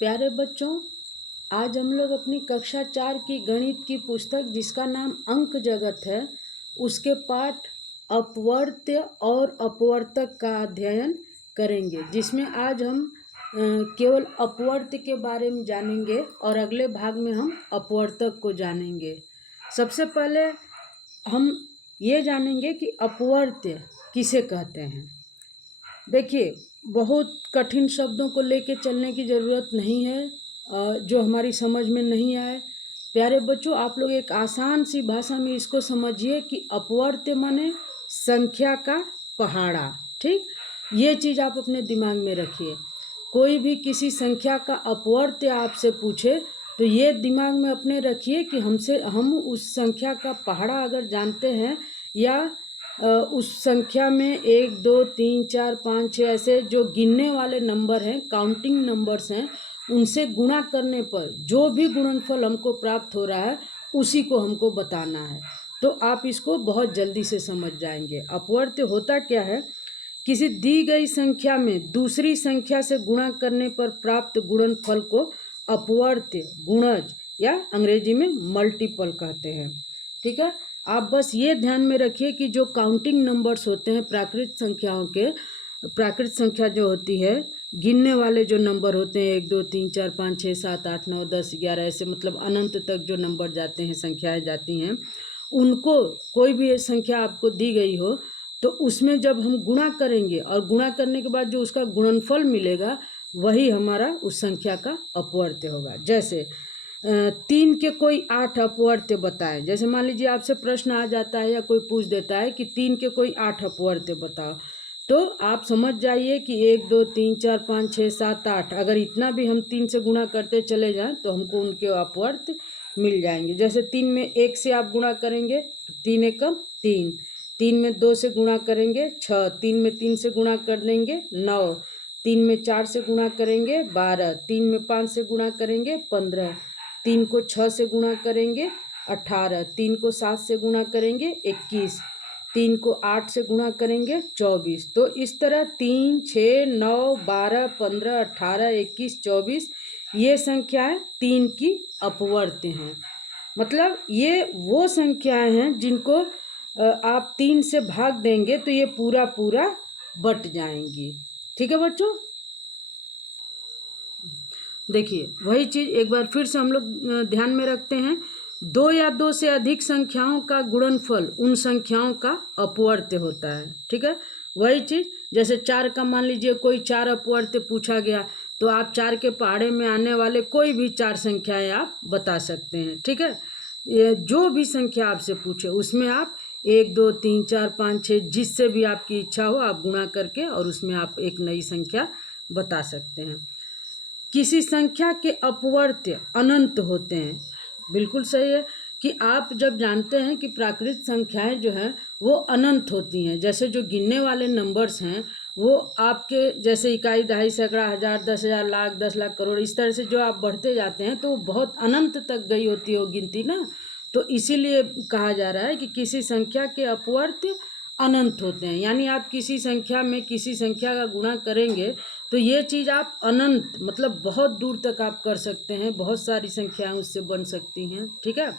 प्यारे बच्चों, आज हम लोग अपनी कक्षा 4 की गणित की पुस्तक जिसका नाम अंक जगत है उसके पाठ अपवर्त्य और अपवर्तक का अध्ययन करेंगे, जिसमें आज हम केवल अपवर्त्य के बारे में जानेंगे और अगले भाग में हम अपवर्तक को जानेंगे। सबसे पहले हम ये जानेंगे कि अपवर्त्य किसे कहते हैं। देखिए, बहुत कठिन शब्दों को लेके चलने की ज़रूरत नहीं है जो हमारी समझ में नहीं आए। प्यारे बच्चों, आप लोग एक आसान सी भाषा में इसको समझिए कि अपवर्त्य माने संख्या का पहाड़ा। ठीक, ये चीज़ आप अपने दिमाग में रखिए। कोई भी किसी संख्या का अपवर्त्य आपसे पूछे तो ये दिमाग में अपने रखिए कि हम उस संख्या का पहाड़ा अगर जानते हैं या उस संख्या में 1 2 3 4 5 6 ऐसे जो गिनने वाले नंबर हैं, काउंटिंग नंबर्स हैं, उनसे गुणा करने पर जो भी गुणनफल हमको प्राप्त हो रहा है उसी को हमको बताना है। तो आप इसको बहुत जल्दी से समझ जाएंगे। अपवर्त्य होता क्या है? किसी दी गई संख्या में दूसरी संख्या से गुणा करने पर प्राप्त गुणनफल को अपवर्त्य, गुणज या अंग्रेजी में मल्टीपल कहते हैं। ठीक है, आप बस ये ध्यान में रखिए कि जो काउंटिंग नंबर्स होते हैं प्राकृत संख्याओं के, प्राकृत संख्या जो होती है, गिनने वाले जो नंबर होते हैं 1 2 3 4 5 6 7 8 9 10 11 ऐसे मतलब अनंत तक जो नंबर जाते हैं, संख्याएं जाती हैं, उनको कोई भी संख्या आपको दी गई हो तो उसमें जब हम गुणा करेंगे और गुणा करने के बाद जो उसका गुणनफल मिलेगा वही हमारा उस संख्या का अपवर्त्य होगा। जैसे 3 के कोई 8 अपवर्त्य बताएं। जैसे मान लीजिए आपसे प्रश्न आ जाता है या कोई पूछ देता है कि 3 के कोई 8 अपवर्त्य बताओ, तो आप समझ जाइए कि 1 2 3 4 5 6 7 8 अगर इतना भी हम 3 से गुणा करते चले जाएं तो हमको उनके अपवर्त्य मिल जाएंगे। जैसे 3 में 1 से आप गुणा करेंगे तो 3 एकम 3, 3 में 2 से गुणा करेंगे 6, 3 में 3 से गुणा कर देंगे 9, 3 में 4 से गुणा करेंगे 12, 3 में 5 से गुणा करेंगे 15, 3 को 6 से गुणा करेंगे 18, 3 को 7 से गुणा करेंगे 21, 3 को 8 से गुणा करेंगे 24। तो इस तरह 3 6 9 12 15 18 21 24 ये संख्याएं 3 की अपवर्त्य हैं। मतलब ये वो संख्याएं हैं जिनको आप 3 से भाग देंगे तो ये पूरा पूरा बट जाएंगी। ठीक है बच्चों, देखिए वही चीज़ एक बार फिर से हम लोग ध्यान में रखते हैं। 2 या 2 से अधिक संख्याओं का गुणनफल उन संख्याओं का अपवर्त्य होता है। ठीक है, वही चीज़ जैसे 4 का मान लीजिए कोई 4 अपवर्त्य पूछा गया तो आप 4 के पहाड़े में आने वाले कोई भी 4 संख्याएं आप बता सकते हैं। ठीक है, ये जो भी संख्या आपसे पूछे उसमें आप 1 2 3 4 5 6 जिससे भी आपकी इच्छा हो आप गुणा करके और उसमें आप एक नई संख्या बता सकते हैं। किसी संख्या के अपवर्त्य अनंत होते हैं। बिल्कुल सही है कि आप जब जानते हैं कि प्राकृत संख्याएं जो हैं वो अनंत होती हैं। जैसे जो गिनने वाले नंबर्स हैं वो आपके जैसे इकाई, दहाई, सैकड़ा, हजार, 10,000, लाख, 10 लाख, करोड़, इस तरह से जो आप बढ़ते जाते हैं तो वो बहुत अनंत तक गई होती है वो गिनती ना। तो इसीलिए कहा जा रहा है कि किसी संख्या के अपवर्त्य अनंत होते हैं। यानी आप किसी संख्या में किसी संख्या का गुणा करेंगे तो ये चीज़ आप अनंत मतलब बहुत दूर तक आप कर सकते हैं, बहुत सारी संख्याएं उससे बन सकती हैं। ठीक है,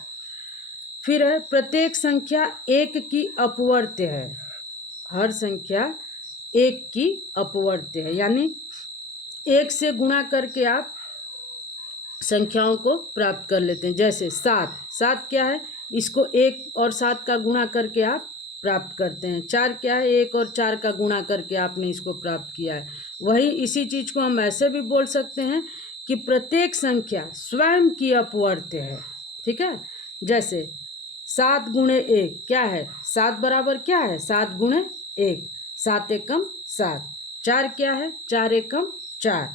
फिर है प्रत्येक संख्या 1 की अपवर्त्य है। हर संख्या 1 की अपवर्त्य है, यानी 1 से गुणा करके आप संख्याओं को प्राप्त कर लेते हैं। जैसे 7 क्या है, इसको 1 और 7 का गुणा करके आप प्राप्त करते हैं। 4 क्या है, 1 और 4 का गुणा करके आपने इसको प्राप्त किया है। वही इसी चीज़ को हम ऐसे भी बोल सकते हैं कि प्रत्येक संख्या स्वयं की अपवर्त्य है। ठीक है, जैसे 7 गुणे 1 क्या है, 7 बराबर क्या है, 7 गुणे 1, 7 एकम 7। 4 क्या है, 4 एकम 4।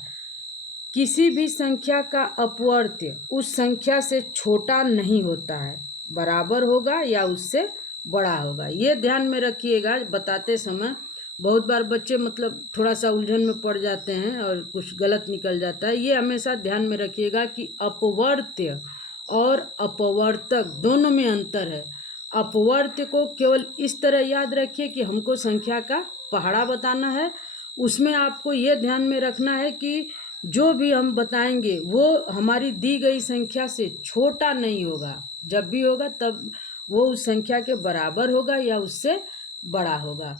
किसी भी संख्या का अपवर्त्य उस संख्या से छोटा नहीं होता है, बराबर होगा या उससे बड़ा होगा। ये ध्यान में रखिएगा बताते समय। बहुत बार बच्चे मतलब थोड़ा सा उलझन में पड़ जाते हैं और कुछ गलत निकल जाता है। ये हमेशा ध्यान में रखिएगा कि अपवर्त्य और अपवर्तक दोनों में अंतर है। अपवर्त्य को केवल इस तरह याद रखिए कि हमको संख्या का पहाड़ा बताना है। उसमें आपको ये ध्यान में रखना है कि जो भी हम बताएंगे वो हमारी दी गई संख्या से छोटा नहीं होगा। जब भी होगा तब वो उस संख्या के बराबर होगा या उससे बड़ा होगा।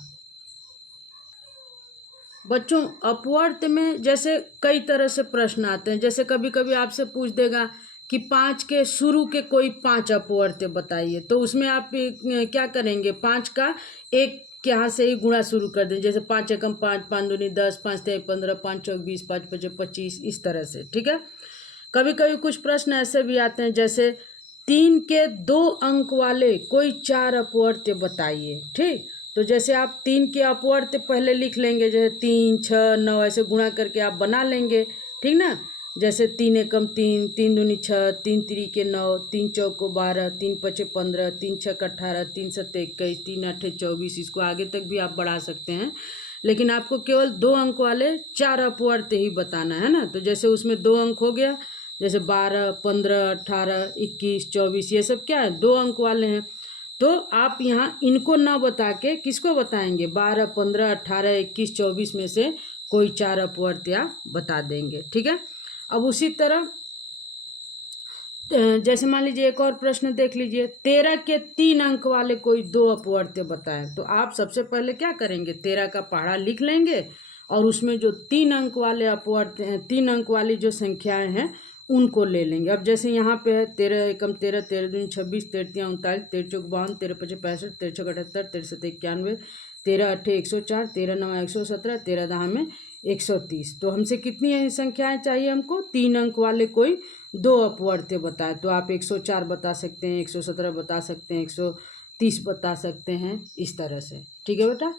बच्चों, अपवर्त में जैसे कई तरह से प्रश्न आते हैं। जैसे कभी कभी आपसे पूछ देगा कि 5 के शुरू के कोई 5 अपवर्त बताइए, तो उसमें आप क्या करेंगे, 5 का एक के यहाँ से ही गुणा शुरू कर दें। जैसे 5 एकम 5, 5 दूनी 10, 5 तिहाई 15, 5 चौक 20, 5 पचे 25, इस तरह से। ठीक है। कभी कभी कुछ प्रश्न ऐसे भी आते हैं, जैसे 3 के 2 अंक वाले कोई 4 अपवर्त बताइए। ठीक, तो जैसे आप 3 के अपवर्त पहले लिख लेंगे, जैसे 3, 6, 9 ऐसे गुणा करके आप बना लेंगे। ठीक ना। जैसे 3 एकम 3, 3 दूनी 6, 3 तिरिके 9, 3 चौको 12, 3 पचे 15, 3 छक 18, 3 सत्ते 21, 3 आठे 24। इसको आगे तक भी आप बढ़ा सकते हैं, लेकिन आपको केवल 2 अंक वाले 4 अपवर्त ही बताना है ना। तो जैसे उसमें 2 अंक हो गया, जैसे 12, 15, 18, 21, 24, ये सब क्या है, 2 अंक वाले हैं। तो आप यहाँ इनको ना बता के किसको बताएंगे, 12, 15, 18, 21, 24 में से कोई 4 अपवर्त या बता देंगे। ठीक है। अब उसी तरह जैसे मान लीजिए एक और प्रश्न देख लीजिए, 13 के 3 अंक वाले कोई 2 अपवर्त बताएं। तो आप सबसे पहले क्या करेंगे, 13 का पहाड़ा लिख लेंगे और उसमें जो 3 अंक वाले अपवर्त हैं, 3 अंक वाली जो संख्याएं हैं उनको ले लेंगे। अब जैसे यहाँ पे है 13 एकम 13, 13 दूनी 26, 13 तिहाई 39, 13 चौक 52, 13 पचे 65, 13 छक 78, 13 सत्ते 91, 13 अट्ठे 104, 13 नवा 117, 13 दहा में 130। तो हमसे कितनी संख्याएं चाहिए, हमको 3 अंक वाले कोई 2 अपवर्त बताए। तो आप 104 बता सकते हैं, 117 बता सकते हैं, 130 बता सकते हैं, इस तरह से। ठीक है बेटा।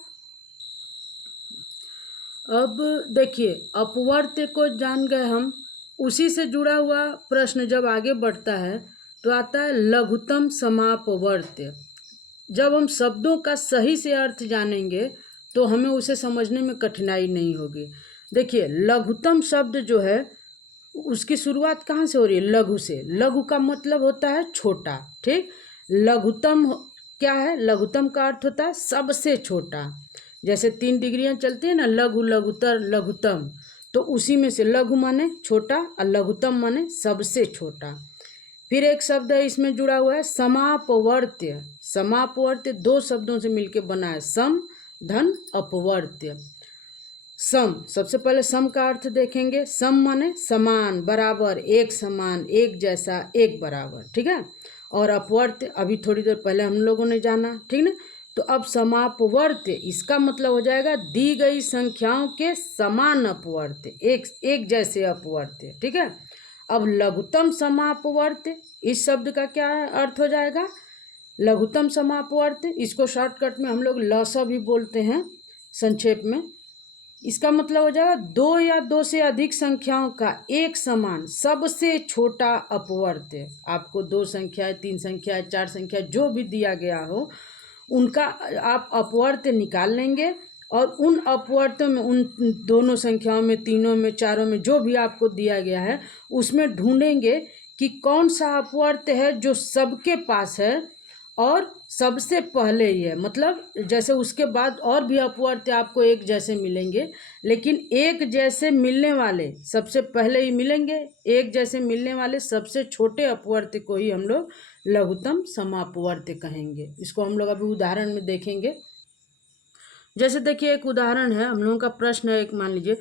अब देखिए, अपवर्त को जान गए हम। उसी से जुड़ा हुआ प्रश्न जब आगे बढ़ता है तो आता है लघुत्तम समापवर्त्य। जब हम शब्दों का सही से अर्थ जानेंगे तो हमें उसे समझने में कठिनाई नहीं होगी। देखिए, लघुत्तम शब्द जो है उसकी शुरुआत कहाँ से हो रही है, लघु से। लघु का मतलब होता है छोटा। ठीक, लघुत्तम क्या है, लघुत्तम का अर्थ होता है सबसे छोटा। जैसे 3 डिग्रियां चलती है ना, लघु, लघुतर, लघुत्तम, तो उसी में से लघु माने छोटा और लघुत्तम माने सबसे छोटा। फिर एक शब्द है इसमें जुड़ा हुआ है समापवर्त्य। समापवर्त्य 2 शब्दों से मिलकर बना है, सम धन अपवर्त्य। सम, सबसे पहले सम का अर्थ देखेंगे। सम माने समान, बराबर, एक समान, एक जैसा, एक बराबर। ठीक है। और अपवर्त्य अभी थोड़ी देर पहले हम लोगों ने जाना। ठीक ना। तो अब समापवर्त्य, इसका मतलब हो जाएगा दी गई संख्याओं के समान अपवर्त्य, एक जैसे अपवर्त्य। ठीक है। अब लघुत्तम समापवर्त्य, इस शब्द का क्या अर्थ हो जाएगा, लघुत्तम समापवर्त्य। इसको शॉर्टकट में हम लोग लस भी बोलते हैं, संक्षेप में। इसका मतलब हो जाएगा 2 या 2 से अधिक संख्याओं का एक समान सबसे छोटा अपवर्त्य। आपको 2 संख्याएं, 3 संख्याएं, 4 संख्याएं जो भी दिया गया हो, उनका आप अपवर्त्य निकाल लेंगे और उन अपवर्त्यों में, उन दोनों संख्याओं में, तीनों में, चारों में, जो भी आपको दिया गया है उसमें ढूंढेंगे कि कौन सा अपवर्त्य है जो सबके पास है और सबसे पहले ही है। मतलब जैसे उसके बाद और भी अपवर्त्य आपको एक जैसे मिलेंगे, लेकिन एक जैसे मिलने वाले सबसे पहले ही मिलेंगे। एक जैसे मिलने वाले सबसे छोटे अपवर्त्य को ही हम लोग लघुत्तम समापवर्त्य कहेंगे। इसको हम लोग अभी उदाहरण में देखेंगे। जैसे देखिए, एक उदाहरण है, हम लोगों का प्रश्न है, एक मान लीजिए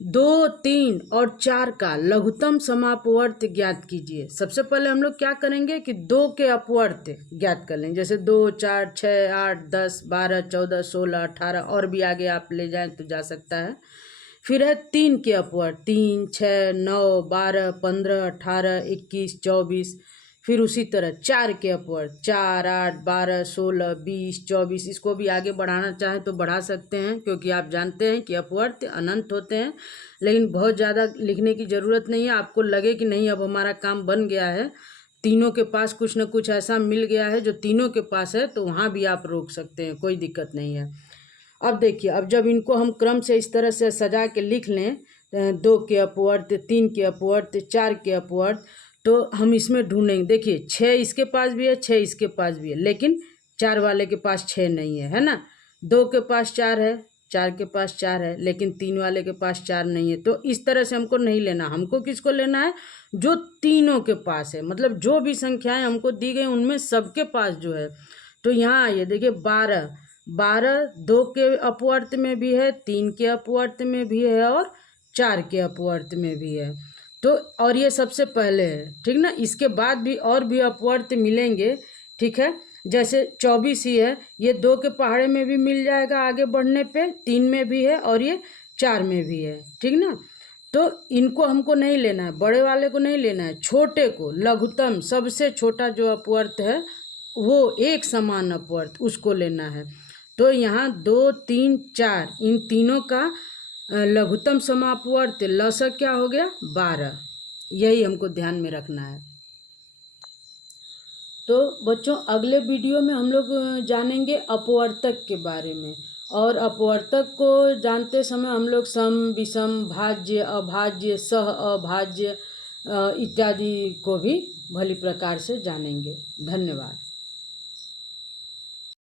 2, 3 और 4 का लघुत्तम समापवर्त्य ज्ञात कीजिए। सबसे पहले हम लोग क्या करेंगे कि 2 के अपवर्त्य ज्ञात कर लेंगे। जैसे 2, 4, 6, 8, 10, 12, 14, 16, 18 और भी आगे आप ले जाएं तो जा सकता है। फिर है 3 के अपवर्त्य, 3, 6, 9, 12, 15, 18, 21, 24। फिर उसी तरह 4 के अपवर्त्य, 4, 8, 12, 16, 20, 24। इसको भी आगे बढ़ाना चाहें तो बढ़ा सकते हैं, क्योंकि आप जानते हैं कि अपवर्त्य अनंत होते हैं। लेकिन बहुत ज़्यादा लिखने की ज़रूरत नहीं है। आपको लगे कि नहीं अब हमारा काम बन गया है, तीनों के पास कुछ न कुछ ऐसा मिल गया है जो तीनों के पास है, तो वहाँ भी आप रोक सकते हैं, कोई दिक्कत नहीं है। अब देखिए, अब जब इनको हम क्रम से इस तरह से सजा के लिख लें, 2 के अपवर्त्य, 3 के अपवर्त्य, 4 के अपवर्त्य, तो हम इसमें ढूंढेंगे। देखिए, 6 इसके पास भी है, 6 इसके पास भी है, लेकिन 4 वाले के पास 6 नहीं है, है ना। 2 के पास 4 है, 4 के पास 4 है, लेकिन 3 वाले के पास 4 नहीं है। तो इस तरह से हमको नहीं लेना, हमको किसको लेना है, जो तीनों के पास है, मतलब जो भी संख्याएं हमको दी गई उनमें सबके पास जो है। तो यहाँ आइए देखिए 12, 12 2 के अपवर्त में भी है, 3 के अपवर्त में भी है और 4 के अपवर्त में भी है। तो और ये सबसे पहले है, ठीक ना। इसके बाद भी और भी अपवर्त मिलेंगे, ठीक है। जैसे 24 ही है, ये 2 के पहाड़े में भी मिल जाएगा आगे बढ़ने पे, 3 में भी है और ये 4 में भी है, ठीक ना। तो इनको हमको नहीं लेना है, बड़े वाले को नहीं लेना है, छोटे को, लघुत्तम सबसे छोटा जो अपवर्त है वो एक समान अपवर्त उसको लेना है। तो यहाँ 2 3 4 इन तीनों का लघुत्तम समापवर्त लसक क्या हो गया, 12। यही हमको ध्यान में रखना है। तो बच्चों अगले वीडियो में हम लोग जानेंगे अपवर्तक के बारे में, और अपवर्तक को जानते समय हम लोग सम, विषम, भाज्य, अभाज्य, सह अभाज्य इत्यादि को भी भली प्रकार से जानेंगे। धन्यवाद।